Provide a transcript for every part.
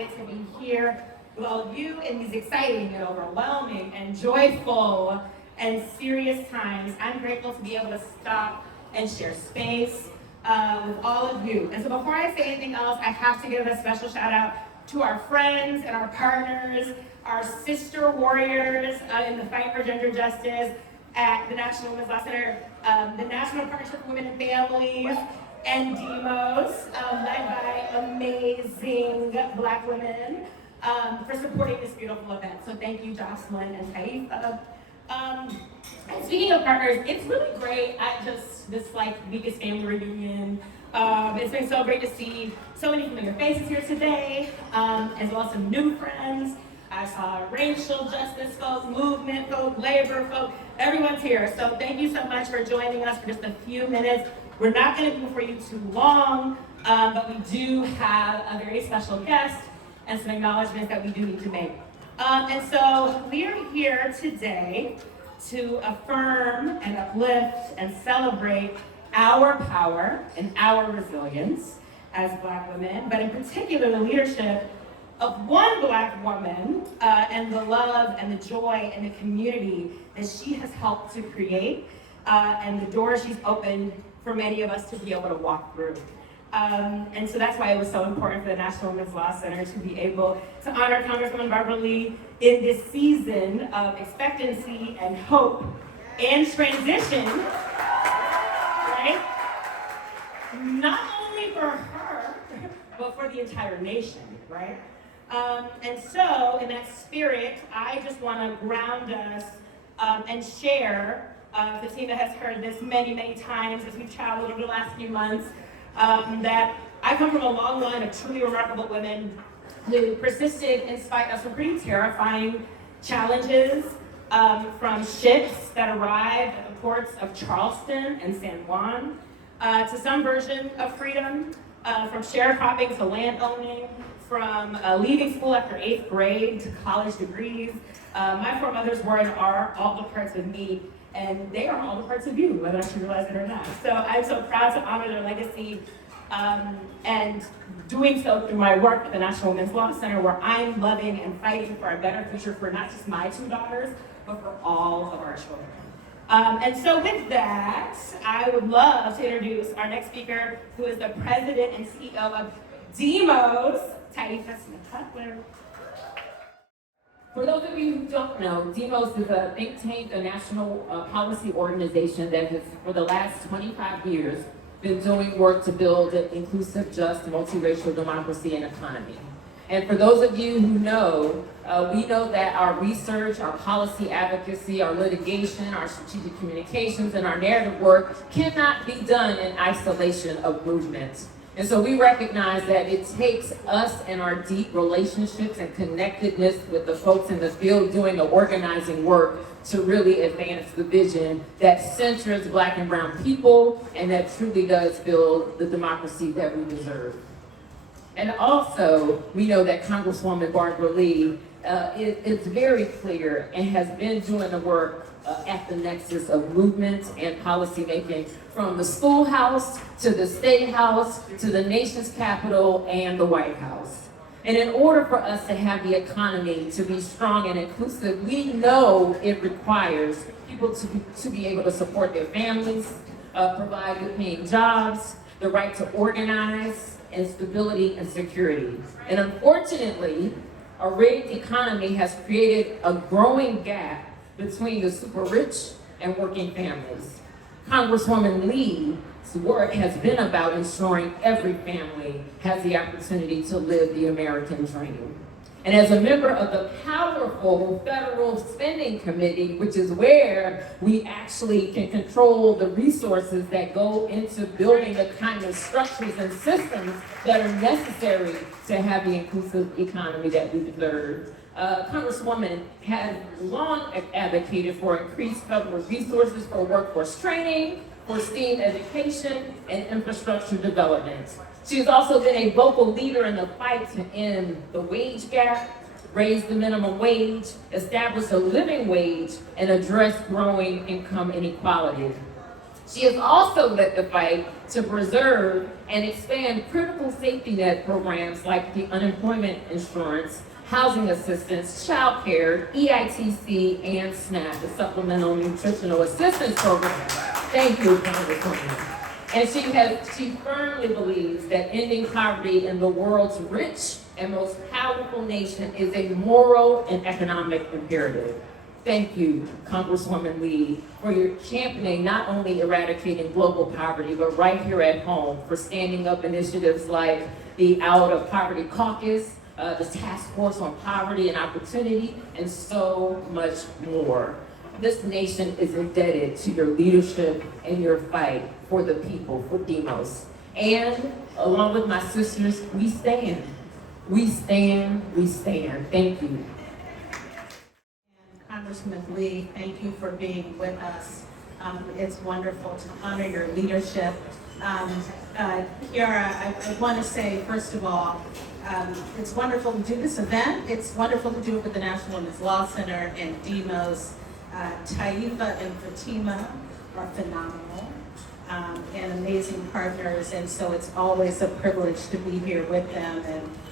excited to be here with all of you in these exciting and overwhelming and joyful and serious times. I'm grateful to be able to stop and share space with all of you. And so before I say anything else, I have to give a special shout out to our friends and our partners, our sister warriors in the fight for gender justice at the National Women's Law Center, the National Partnership for Women and Families, and DEMOS, led by amazing Black women, for supporting this beautiful event. So thank you, Jocelyn and Taifa. And speaking of partners, it's really great at just this weekest family reunion. It's been so great to see so many familiar faces here today, as well as some new friends. I saw racial justice folks, movement folk, labor folk, everyone's here. So thank you so much for joining us for just a few minutes. We're not going to be before you too long, but we do have a very special guest and some acknowledgments that we do need to make. And so we are here today to affirm and uplift and celebrate our power and our resilience as Black women, but in particular the leadership of one Black woman and the love and the joy and the community that she has helped to create and the doors she's opened for many of us to be able to walk through. And so that's why it was so important for the National Women's Law Center to be able to honor Congresswoman Barbara Lee in this season of expectancy and hope and transition, right? Not only for her, but for the entire nation, right? And so in that spirit, I just want to ground us and share. Fatima has heard this many, many times as we've traveled over the last few months, that I come from a long line of truly remarkable women who persisted in spite of some pretty terrifying challenges, from ships that arrived at the ports of Charleston and San Juan, to some version of freedom, from sharecropping to land owning, from leaving school after 8th grade to college degrees. My foremothers were and are all the parts of me, and they are all the parts of you, whether or not you realize it or not. So I'm so proud to honor their legacy, and doing so through my work at the National Women's Law Center, where I'm loving and fighting for a better future for not just my 2 daughters, but for all of our children. And so with that, I would love to introduce our next speaker, who is the president and CEO of DEMOS, Taifa Butler. For those of you who don't know, DEMOS is a think tank, a national policy organization that has, for the last 25 years, been doing work to build an inclusive, just, multiracial democracy and economy. And for those of you who know, we know that our research, our policy advocacy, our litigation, our strategic communications, and our narrative work cannot be done in isolation of movement. And so we recognize that it takes us and our deep relationships and connectedness with the folks in the field doing the organizing work to really advance the vision that centers Black and brown people and that truly does build the democracy that we deserve. And also, we know that Congresswoman Barbara Lee is very clear and has been doing the work at the nexus of movement and policymaking, from the schoolhouse to the state house to the nation's capital and the White House. And in order for us to have the economy to be strong and inclusive, we know it requires people to be able to support their families, provide good paying jobs, the right to organize, and stability and security. And unfortunately, a rigged economy has created a growing gap between the super rich and working families. Congresswoman Lee's work has been about ensuring every family has the opportunity to live the American dream. And as a member of the powerful Federal Spending Committee, which is where we actually can control the resources that go into building the kind of structures and systems that are necessary to have the inclusive economy that we deserve, Congresswoman has long advocated for increased federal resources for workforce training, for STEAM education, and infrastructure development. She's also been a vocal leader in the fight to end the wage gap, raise the minimum wage, establish a living wage, and address growing income inequality. She has also led the fight to preserve and expand critical safety net programs like the unemployment insurance, housing assistance, child care, EITC, and SNAP, the Supplemental Nutritional Assistance Program. Thank you, Congresswoman. And she firmly believes that ending poverty in the world's rich and most powerful nation is a moral and economic imperative. Thank you, Congresswoman Lee, for your championing not only eradicating global poverty, but right here at home, for standing up initiatives like the Out of Poverty Caucus, the Task Force on Poverty and Opportunity, and so much more. This nation is indebted to your leadership and your fight for the people, for Demos. And along with my sisters, we stand. We stand, we stand. Thank you. Congresswoman Lee, thank you for being with us. It's wonderful to honor your leadership. Kiara, I want to say, first of all, it's wonderful to do this event. It's wonderful to do it with the National Women's Law Center and Demos. Taifa and Fatima are phenomenal and amazing partners, and so it's always a privilege to be here with them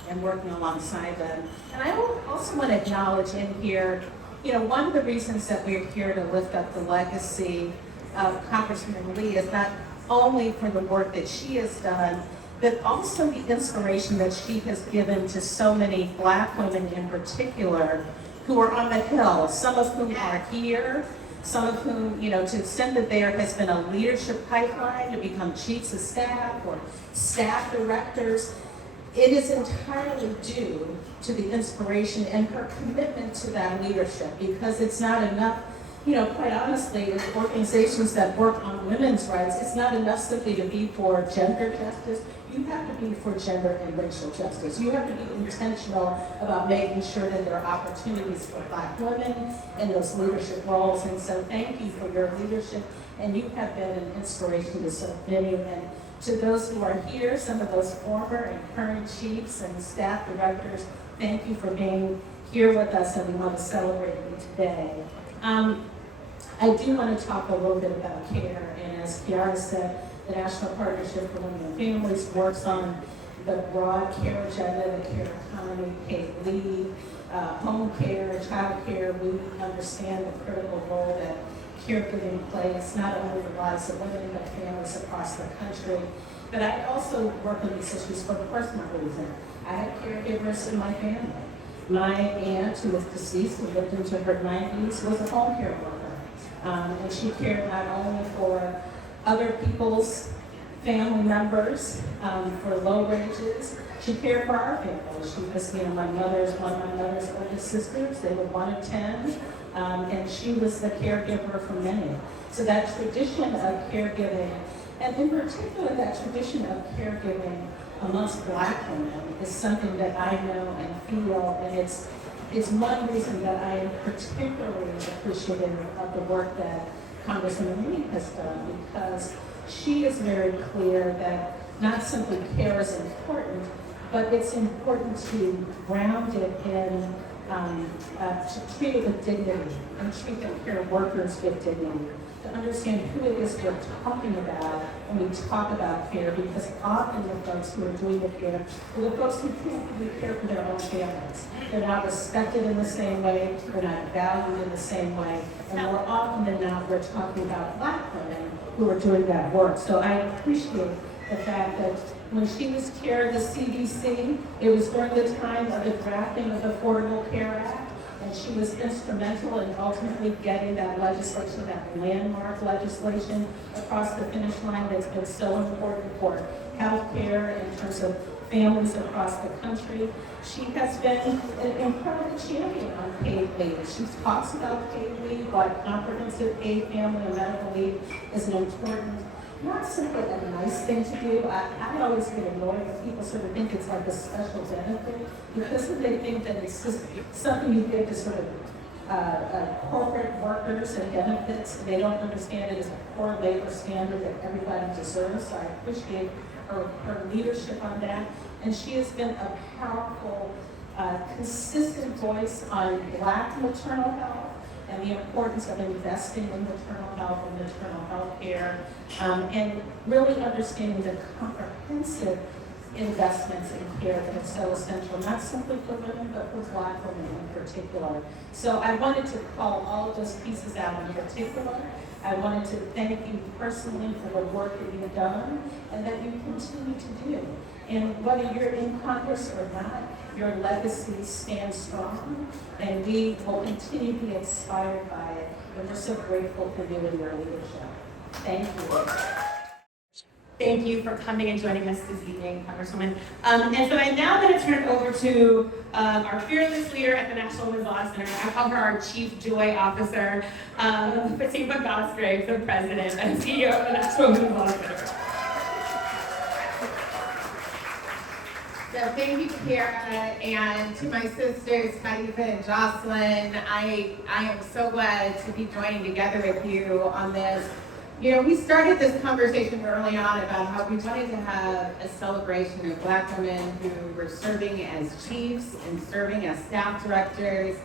and working alongside them. And I also want to acknowledge in here, you know, one of the reasons that we're here to lift up the legacy of Congresswoman Lee is not only for the work that she has done, but also the inspiration that she has given to so many Black women in particular who are on the Hill, some of whom are here, some of whom, you know, to the extent that there has been a leadership pipeline to become chiefs of staff or staff directors. It is entirely due to the inspiration and her commitment to that leadership, because it's not enough, you know, quite honestly, as organizations that work on women's rights, it's not enough simply to be for gender justice. You have to be for gender and racial justice. You have to be intentional about making sure that there are opportunities for Black women in those leadership roles. And so thank you for your leadership, and you have been an inspiration to so many. And to those who are here, some of those former and current chiefs and staff directors, thank you for being here with us, and we want to celebrate you today. I do want to talk a little bit about care, and as Kiara said, the National Partnership for Women and Families works on the broad care agenda, the care economy, paid leave, home care, child care. We understand the critical role that caregiving plays, not only in the lives of women, but families across the country. But I also work on these issues for a personal reason. I have caregivers in my family. My aunt, who was deceased, who lived into her 90s, was a home care worker. And she cared not only for other people's family members for low wages, she cared for our family. She was, you know, one of my mother's oldest sisters. They were one of 10, and she was the caregiver for many. So that tradition of caregiving, and in particular that tradition of caregiving amongst Black women, is something that I know and feel, and it's one reason that I am particularly appreciative of the work that Congresswoman Lee has done, because she is very clear that not simply care is important, but it's important to ground it in, to treat it with dignity and treat the care workers with dignity, to understand who it is we're talking about when we talk about care, because often the folks who are doing the care are the folks who can't really care for their own families. They're not respected in the same way, they're not valued in the same way, and more often than not, we're talking about Black women who are doing that work. So I appreciate the fact that when she was chair of the CDC, it was during the time of the drafting of the Affordable Care Act, and she was instrumental in ultimately getting that legislation, that landmark legislation, across the finish line that's been so important for health care in terms of families across the country. She has been an incredible champion on paid leave. She talks about paid leave, but comprehensive paid family and medical leave is an important, not simply a nice thing to do. I always get annoyed when people sort of think it's like a special benefit, because they think that it's just something you give to sort of corporate workers and benefits, and they don't understand it as a core labor standard that everybody deserves. So I appreciate her leadership on that. And she has been a powerful, consistent voice on Black maternal health, and the importance of investing in maternal health and maternal health care, and really understanding the comprehensive investments in care that are so essential, not simply for women, but for Black women in particular. So I wanted to call all of those pieces out in particular. I wanted to thank you personally for the work that you've done and that you continue to do. And whether you're in Congress or not, your legacy stands strong, and we will continue to be inspired by it. And we're so grateful for you and your leadership. Thank you. Thank you for coming and joining us this evening, Congresswoman. And so I'm now going to turn it over to our fearless leader at the National Women's Law Center. I call her our Chief Joy Officer, Fatima Goss, the President and CEO of the National Women's Law Center. So thank you, Kiara, and to my sisters, Taifa and Jocelyn. I am so glad to be joining together with you on this. You know, we started this conversation early on about how we wanted to have a celebration of Black women who were serving as chiefs and serving as staff directors,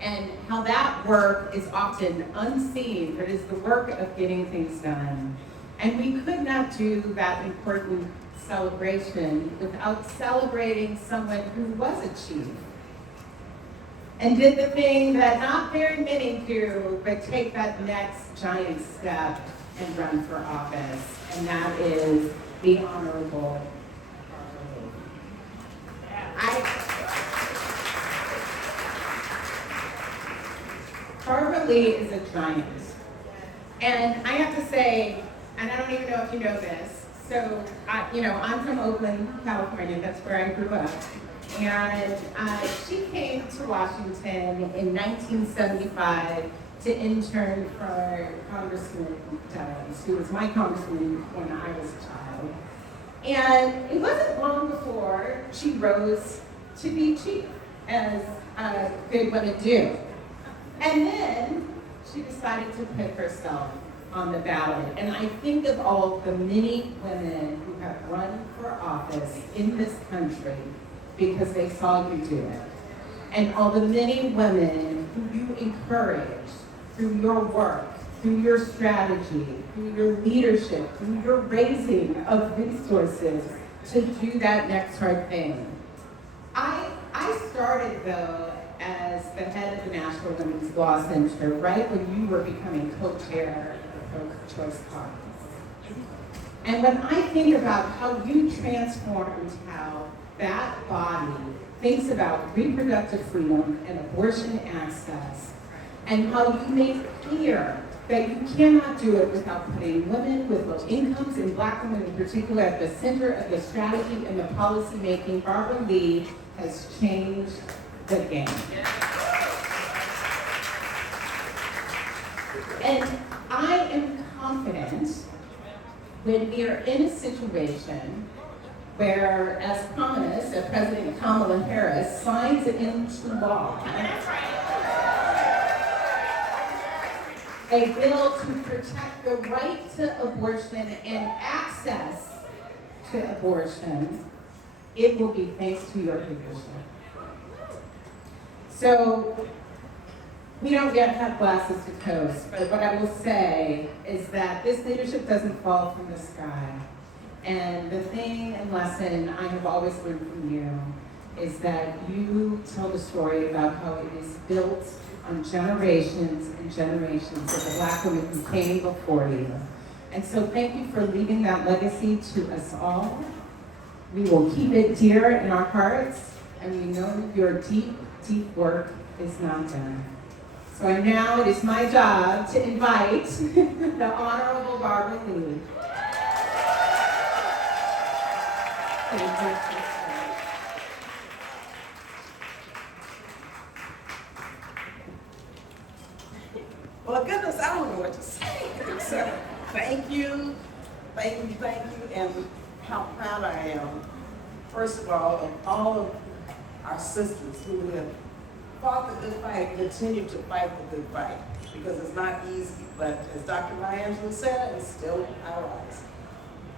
and how that work is often unseen, but is the work of getting things done. And we could not do that important celebration without celebrating someone who was a chief and did the thing that not very many do, but take that next giant step and run for office, and that is the Honorable Barbara Lee is a giant. And I have to say, and I don't even know if you know this, so I'm from Oakland, California, that's where I grew up. And she came to Washington in 1975 to intern for Congresswoman Douglas, who was my congresswoman when I was a child. And it wasn't long before she rose to be chief, as good women do. And then she decided to put herself on the ballot. And I think of all the many women who have run for office in this country because they saw you do it. And all the many women who you encourage through your work, through your strategy, through your leadership, through your raising of resources to do that next hard thing. I started, though, as the head of the National Women's Law Center right when you were becoming co-chair of the Pro-Choice Caucus. And when I think about how you transformed how that body thinks about reproductive freedom and abortion access, and how you made clear that you cannot do it without putting women with low incomes and Black women in particular at the center of the strategy and the policy making, Barbara Lee has changed the game. And I am confident when we are in a situation where, as promised, President Kamala Harris signs it into law, a bill to protect the right to abortion and access to abortion, it will be thanks to your leadership. So, we don't yet have glasses to toast, but what I will say is that this leadership doesn't fall from the sky. And the thing and lesson I have always learned from you is that you tell the story about how it is built on generations and generations of the Black women who came before you. And so thank you for leaving that legacy to us all. We will keep it dear in our hearts, and we know your deep, deep work is not done. So now it is my job to invite the Honorable Barbara Lee. Thank you. Well, goodness, I don't know what to say. So, thank you, and how proud I am, first of all of our sisters who have fought the good fight, continue to fight the good fight, because it's not easy, but as Dr. Angela said, it's still our rights.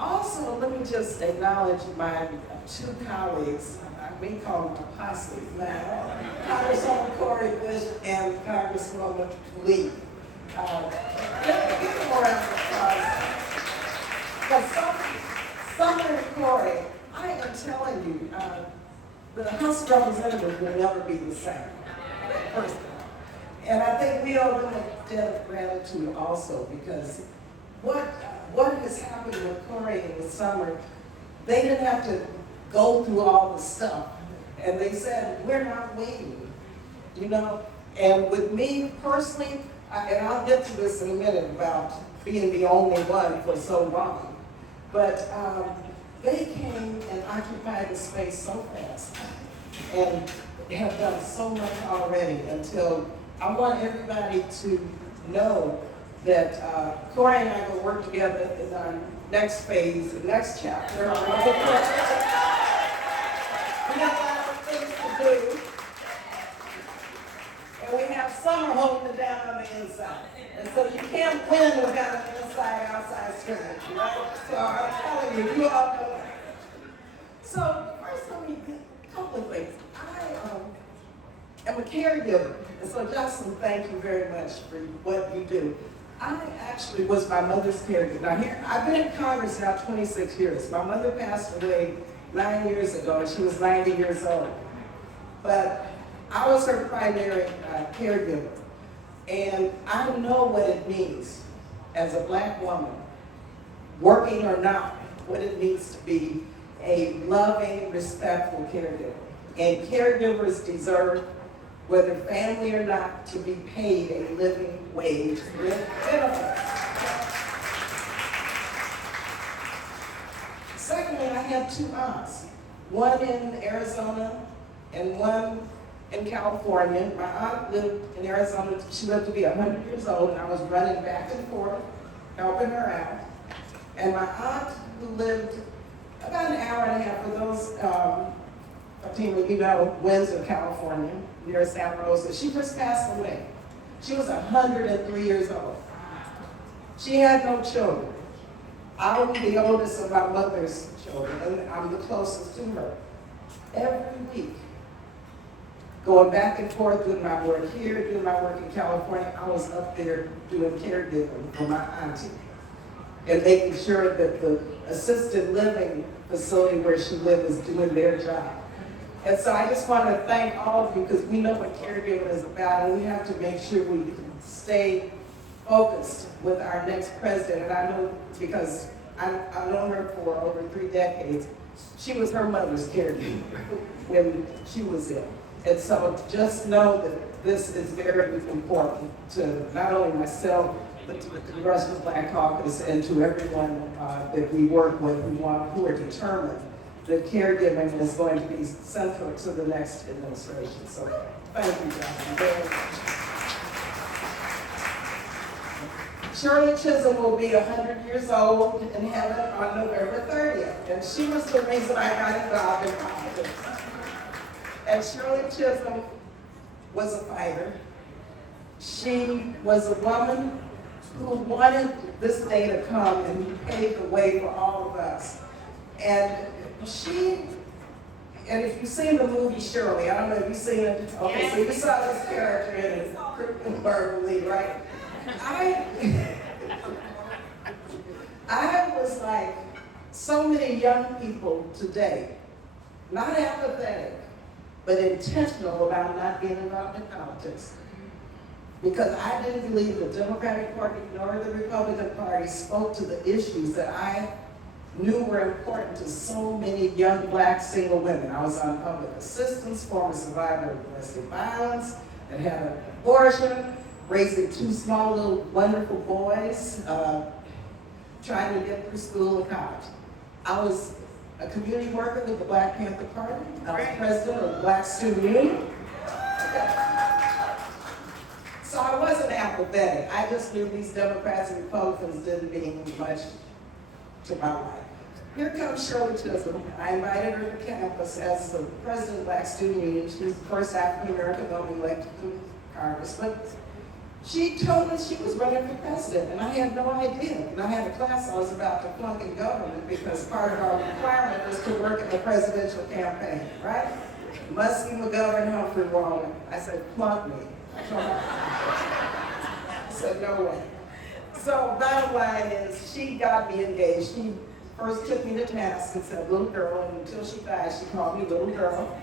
Also, let me just acknowledge my two colleagues. we call them apostles now, Congresswoman Bush and Congresswoman Lee. Give them a round of applause. But Summer and Corey, I am telling you, the House of Representatives will never be the same, first of all. And I think we owe them a debt of gratitude also, because what has happened with Corey and with Summer, they didn't have to go through all the stuff. And they said, we're not waiting, you know? And with me personally, and I'll get to this in a minute about being the only one for so long, but they came and occupied the space so fast and have done so much already until I want everybody to know that Corey and I will work together in our next phase, the next chapter. We have a lot of things to do. And we have Summer holding it down on the inside. And so you can't win without an inside-outside scrimmage, right? So I'm telling you, you all know that. So first let me get a couple of things. I am a caregiver. And so Jocelyn, thank you very much for what you do. I actually was my mother's caregiver. Now here, I've been in Congress now 26 years. My mother passed away 9 years ago, and she was 90 years old. But I was her primary caregiver. And I know what it means as a Black woman, working or not, what it means to be a loving, respectful caregiver. And caregivers deserve, whether family or not, to be paid a living wage with benefits. Secondly, I have two aunts, one in Arizona and one in California. My aunt lived in Arizona. She lived to be 100 years old, and I was running back and forth, helping her out. And my aunt, who lived about an hour and a half, for those, Fatima, you know, Windsor, California, near Santa Rosa, she just passed away. She was 103 years old. She had no children. I was the oldest of my mother's children, and I'm the closest to her. Every week, going back and forth doing my work here, doing my work in California, I was up there doing caregiving for my auntie and making sure that the assisted living facility where she lived was doing their job. And so I just want to thank all of you, because we know what caregiving is about, and we have to make sure we stay focused with our next president. And I know, because I've known her for over 3 decades, she was her mother's caregiver when she was ill. And so just know that this is very important to not only myself, but to the Congressional Black Caucus and to everyone that we work with who are determined that caregiving is going to be central to the next administration. So thank you, Jocelyn, very much. Shirley Chisholm will be 100 years old in heaven on November 30th. And she was the reason I got involved in politics. And Shirley Chisholm was a fighter. She was a woman who wanted this day to come, and who paved the way for all of us. And if you've seen the movie Shirley, I don't know if you've seen it. Okay, so you saw this character in it, Barbara Lee, right? I was like so many young people today, not apathetic, but intentional about not being involved in politics. Because I didn't believe the Democratic Party nor the Republican Party spoke to the issues that I knew were important to so many young Black single women. I was on public assistance, former survivor of domestic violence, and had an abortion, raising 2 small little wonderful boys, trying to get through school and college. I was a community worker with the Black Panther Party. I was president of the Black Student Union. So I wasn't apathetic. I just knew these Democrats and Republicans didn't mean much to my life. Here comes Shirley Chisholm. I invited her to campus as the president of the Black Student Union. She was the first African-American woman elected to Congress. But she told us she was running for president, and I had no idea. And I had a class I was about to flunk in government because part of our requirement was to work in the presidential campaign, right? Muskie, McGovern, Humphrey, Walden. I said, plug me. I said, no way. So bottom line is, she got me engaged. She first took me to task and said, little girl, and until she died, she called me little girl.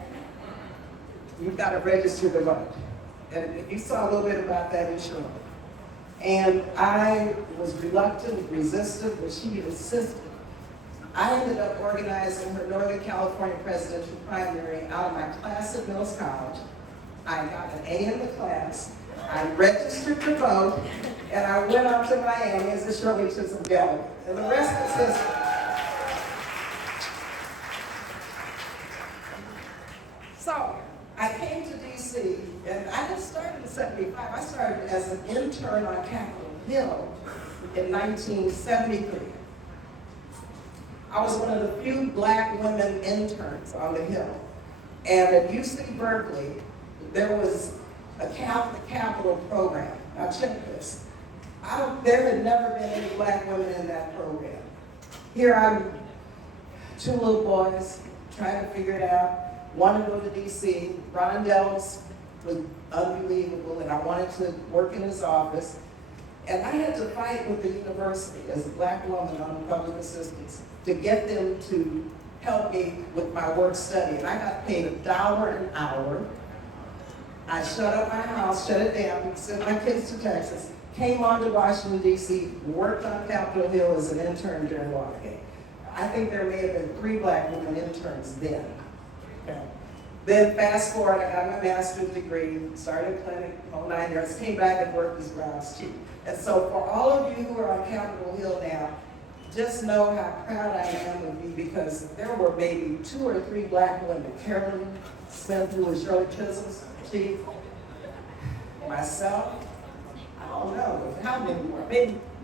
You've got to register to vote. And you saw a little bit about that in Shirley. And I was reluctant, resistant, but she insisted. I ended up organizing her Northern California presidential primary out of my class at Mills College. I got an A in the class. I registered to vote, and I went up to Miami as a Shirley Chisholm delegate. And the rest is history. So, I came to DC, and I didn't start in '75. I started as an intern on Capitol Hill in 1973. I was one of the few black women interns on the Hill. And at UC Berkeley, there was a Catholic Capital program. Now check this. There had never been any black women in that program. Here I'm, two little boys, trying to figure it out. Want to go to DC. Ron Dells was unbelievable, and I wanted to work in his office. And I had to fight with the university as a black woman on public assistance to get them to help me with my work study. And I got paid $1 an hour. I shut up my house, shut it down, sent my kids to Texas, came on to Washington, D.C., worked on Capitol Hill as an intern during Watergate. I think there may have been 3 black women interns then. Okay. Then fast forward, I got my master's degree, started a clinic, all 9 years, came back and worked as grounds chief. And so for all of you who are on Capitol Hill now, just know how proud I am of you, because there were maybe 2 or 3 black women. Carolyn Smith, who was Shirley Chisholm's chief, myself, I don't know how many more,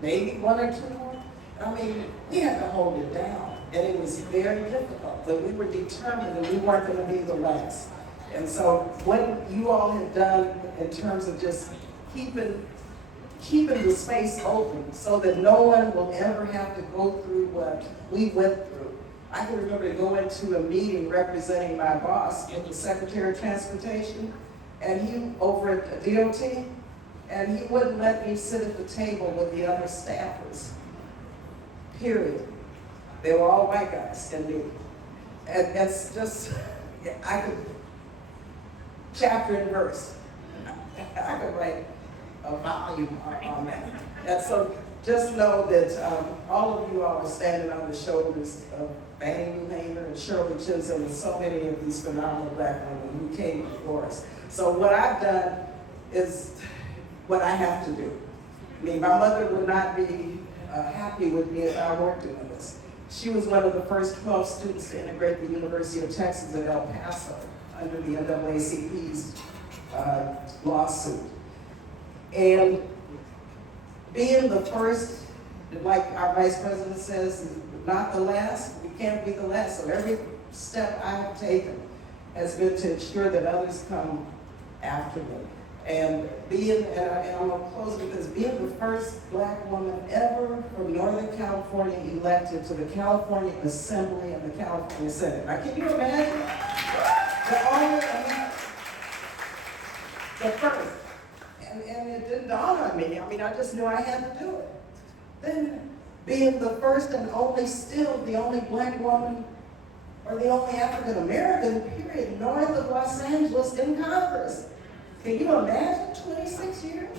maybe 1 or 2 more. I mean, we had to hold it down, and it was very difficult, but we were determined that we weren't going to be the last. And so what you all have done in terms of just keeping the space open so that no one will ever have to go through what we went through. I can remember going to a meeting representing my boss, the Secretary of Transportation, and he over at the DOT, and he wouldn't let me sit at the table with the other staffers, period. They were all white guys and me. And it's just, I could, chapter and verse, I could write a volume on that. And so just know that all of you all are standing on the shoulders of Fannie Lou Hamer and Shirley Chisholm and so many of these phenomenal black women who came before us. So what I've done is what I have to do. I mean, my mother would not be happy with me if I weren't doing this. She was one of the first 12 students to integrate the University of Texas at El Paso under the NWLC's lawsuit. And being the first, like our vice president says, not the last, we can't be the last. So every step I have taken has been to ensure that others come after me. And I'm gonna close because being the first black woman ever from Northern California elected to the California Assembly and the California Senate. Now, can you imagine? The first. And it didn't dawn on me. I mean, I just knew I had to do it. Then being the first and only, still the only black woman or the only African American, period, north of Los Angeles in Congress. Can you imagine 26 years?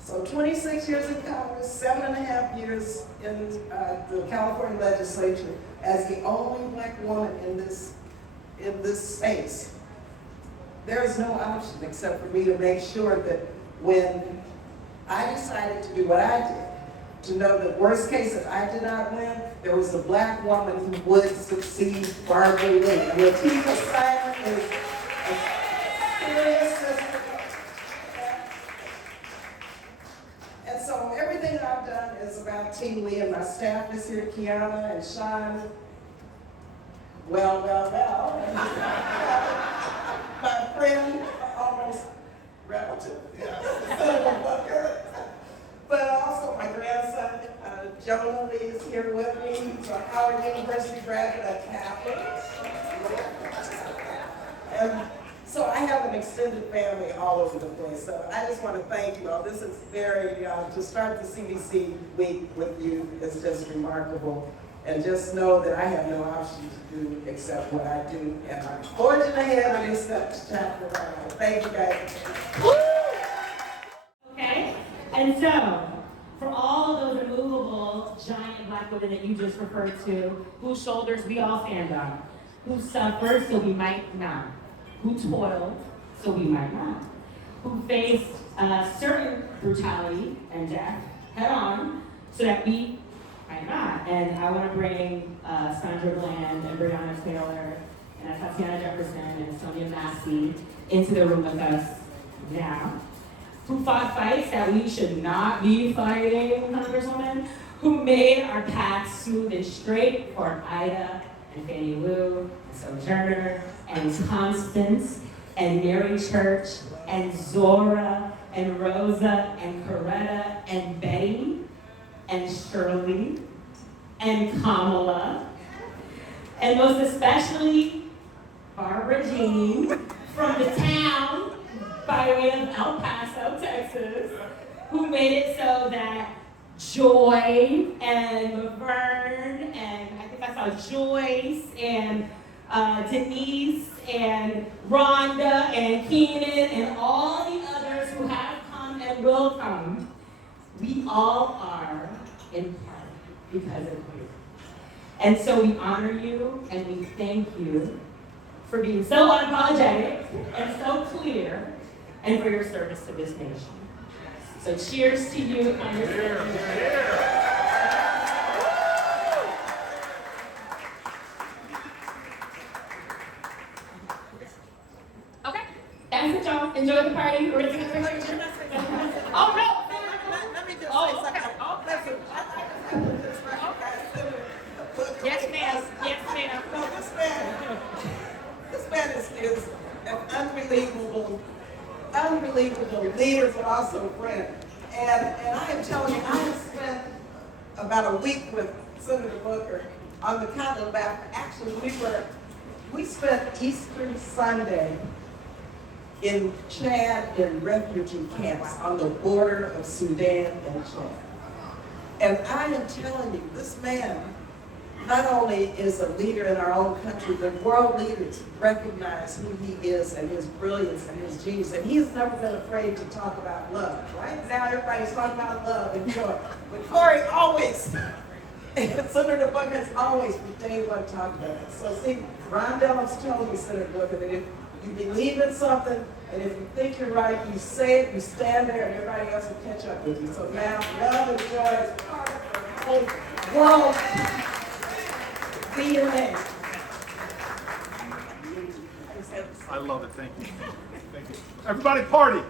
So 26 years in Congress, 7.5 years in the California legislature as the only black woman in this space. There is no option except for me to make sure that when I decided to do what I did, to know that worst case, if I did not win, there was a black woman who would succeed Barbara Lee. And Taifa Simon is a serious sister. And so everything I've done is about Team Lee, and my staff is here, Kiara and Sean. Well. My friend, almost relative, Butler. But also my grandson, Jocelyn is here with me. He's a Howard University graduate at Taifa. And so I have an extended family all over the place. So I just want to thank you all. This is very, to start the CBC week with you is just remarkable. And just know that I have no option to do except what I do. And I'm forging ahead with this chapter. Thank you guys. Okay? And so, for all those immovable giant black women that you just referred to, whose shoulders we all stand on, who suffered so we might not, who toiled so we might not, who faced certain brutality and death head on so that we might not. And I want to bring Sandra Bland and Breonna Taylor and Tatiana Jefferson and Sonia Massey into the room with us now, who fought fights that we should not be fighting, Congresswoman, who made our path smooth and straight for Ida and Fannie Lou, and Sojourner, and Constance, and Mary Church, and Zora, and Rosa, and Coretta, and Betty, and Shirley, and Kamala, and most especially Barbara Jean from the town by way of El Paso, Texas, who made it so that Joy and Laverne and I think I saw Joyce and Denise and Rhonda and Keenan and all the others who have come and will come, we all are in part because of you. And so we honor you and we thank you for being so unapologetic and so clear and for your service to this nation. So cheers to you, Congresswoman. Okay, that's it, y'all. Enjoy the party. We're gonna take a picture. Oh no! Let me just say Oh, something. okay. Oh, Listen, I like this right. yes, ma'am. Yes, ma'am. No, this man is an unbelievable leader, but also friend. And I am telling you, I have spent about a week with Senator Butler on the continental map. Actually, we spent Easter Sunday in Chad in refugee camps on the border of Sudan and Chad. And I am telling you, this man not only is a leader in our own country, but world leaders recognize who he is and his brilliance and his genius. And he's never been afraid to talk about love, right? Now everybody's talking about love and joy. But Corey always, and Senator Butler has always, from day one, talked about it. So see, Ron Dellums told me, Senator Butler, that if you believe in something, and if you think you're right, you say it, you stand there, and everybody else will catch up with you. So now, love and joy is part of the whole world. Be your name. I love it. Thank you. Thank you. Everybody party.